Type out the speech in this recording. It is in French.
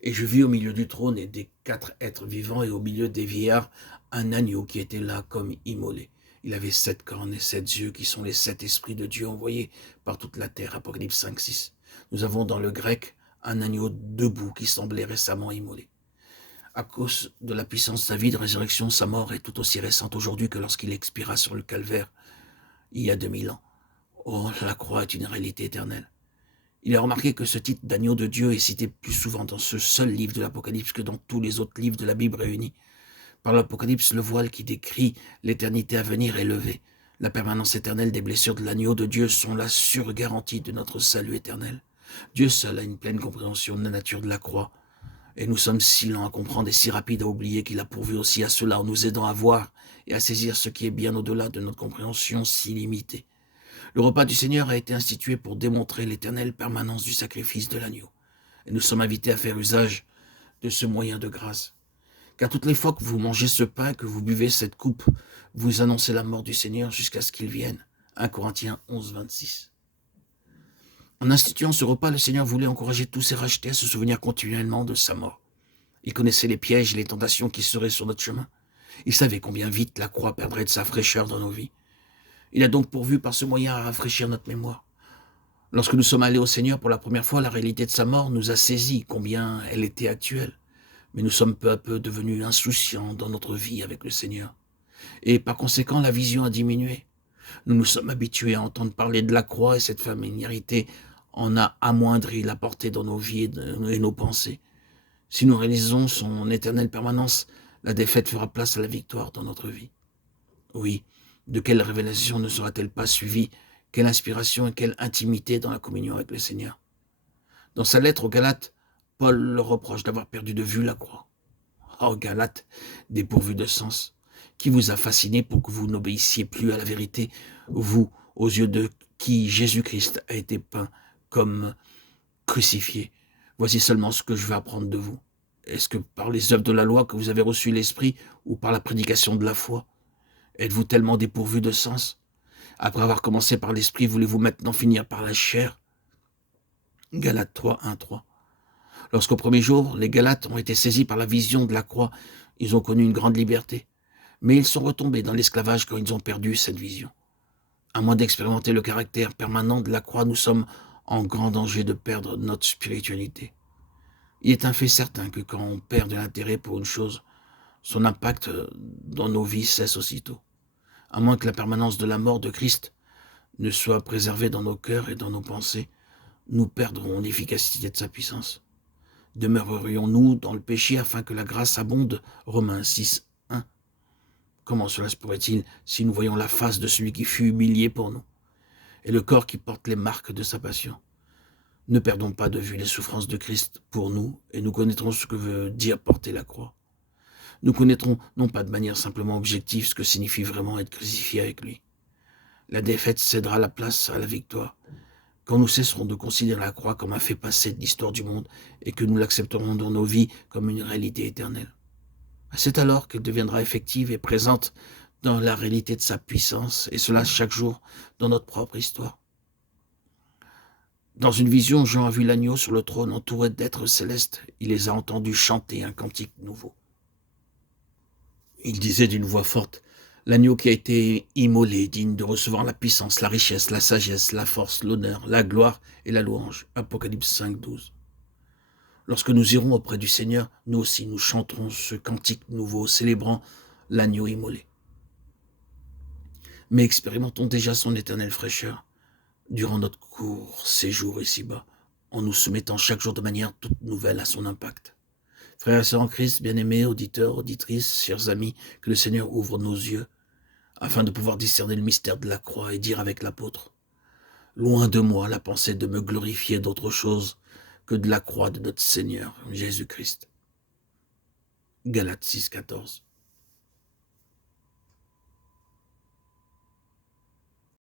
Et je vis au milieu du trône et des 4 êtres vivants et au milieu des vieillards un agneau qui était là comme immolé. Il avait 7 cornes et 7 yeux qui sont les 7 esprits de Dieu envoyés par toute la terre. Apocalypse 5, 6. Nous avons dans le grec un agneau debout qui semblait récemment immolé. À cause de la puissance de sa vie de résurrection, sa mort est tout aussi récente aujourd'hui que lorsqu'il expira sur le calvaire il y a 2000 ans. Oh, la croix est une réalité éternelle. Il est remarqué que ce titre d'agneau de Dieu est cité plus souvent dans ce seul livre de l'Apocalypse que dans tous les autres livres de la Bible réunis. Par l'Apocalypse, le voile qui décrit l'éternité à venir est levé. La permanence éternelle des blessures de l'agneau de Dieu sont la surgarantie de notre salut éternel. Dieu seul a une pleine compréhension de la nature de la croix. Et nous sommes si lents à comprendre et si rapides à oublier qu'il a pourvu aussi à cela en nous aidant à voir et à saisir ce qui est bien au-delà de notre compréhension si limitée. Le repas du Seigneur a été institué pour démontrer l'éternelle permanence du sacrifice de l'agneau. Et nous sommes invités à faire usage de ce moyen de grâce. Car toutes les fois que vous mangez ce pain, que vous buvez cette coupe, vous annoncez la mort du Seigneur jusqu'à ce qu'il vienne. 1 Corinthiens 11, 26. En instituant ce repas, le Seigneur voulait encourager tous ses rachetés à se souvenir continuellement de sa mort. Il connaissait les pièges et les tentations qui seraient sur notre chemin. Il savait combien vite la croix perdrait de sa fraîcheur dans nos vies. Il a donc pourvu par ce moyen à rafraîchir notre mémoire. Lorsque nous sommes allés au Seigneur pour la première fois, la réalité de sa mort nous a saisi combien elle était actuelle. Mais nous sommes peu à peu devenus insouciants dans notre vie avec le Seigneur. Et par conséquent, la vision a diminué. Nous nous sommes habitués à entendre parler de la croix et cette familiarité en a amoindri la portée dans nos vies et nos pensées. Si nous réalisons son éternelle permanence, la défaite fera place à la victoire dans notre vie. Oui, de quelle révélation ne sera-t-elle pas suivie? Quelle inspiration et quelle intimité dans la communion avec le Seigneur. Dans sa lettre aux Galates, Paul leur reproche d'avoir perdu de vue la croix. Oh, Galates, dépourvus de sens, qui vous a fasciné pour que vous n'obéissiez plus à la vérité, vous, aux yeux de qui Jésus-Christ a été peint comme crucifié. Voici seulement ce que je veux apprendre de vous. Est-ce que par les œuvres de la loi que vous avez reçu l'Esprit ou par la prédication de la foi? Êtes-vous tellement dépourvu de sens? Après avoir commencé par l'Esprit, voulez-vous maintenant finir par la chair? Galates 3, 1, 3. Lorsqu'au premier jour, les Galates ont été saisis par la vision de la croix, ils ont connu une grande liberté. Mais ils sont retombés dans l'esclavage quand ils ont perdu cette vision. À moins d'expérimenter le caractère permanent de la croix, nous sommes en grand danger de perdre notre spiritualité. Il est un fait certain que quand on perd de l'intérêt pour une chose, son impact dans nos vies cesse aussitôt. À moins que la permanence de la mort de Christ ne soit préservée dans nos cœurs et dans nos pensées, nous perdrons l'efficacité de sa puissance. Demeurerions-nous dans le péché afin que la grâce abonde? Romains 6, 1. Comment cela se pourrait-il si nous voyons la face de celui qui fut humilié pour nous et le corps qui porte les marques de sa passion? Ne perdons pas de vue les souffrances de Christ pour nous et nous connaîtrons ce que veut dire porter la croix. Nous connaîtrons non pas de manière simplement objective ce que signifie vraiment être crucifié avec lui. La défaite cédera la place à la victoire quand nous cesserons de considérer la croix comme un fait passé de l'histoire du monde et que nous l'accepterons dans nos vies comme une réalité éternelle. C'est alors qu'elle deviendra effective et présente dans la réalité de sa puissance, et cela chaque jour dans notre propre histoire. Dans une vision, Jean a vu l'agneau sur le trône entouré d'êtres célestes. Il les a entendus chanter un cantique nouveau. Il disait d'une voix forte: l'agneau qui a été immolé, digne de recevoir la puissance, la richesse, la sagesse, la force, l'honneur, la gloire et la louange. Apocalypse 5, 12. Lorsque nous irons auprès du Seigneur, nous aussi nous chanterons ce cantique nouveau, célébrant l'agneau immolé. Mais expérimentons déjà son éternelle fraîcheur durant notre court séjour ici-bas, en nous soumettant chaque jour de manière toute nouvelle à son impact. Frères et sœurs en Christ, bien-aimés, auditeurs, auditrices, chers amis, que le Seigneur ouvre nos yeux afin de pouvoir discerner le mystère de la croix et dire avec l'apôtre: loin de moi la pensée de me glorifier d'autre chose que de la croix de notre Seigneur Jésus-Christ. Galates 6, 14.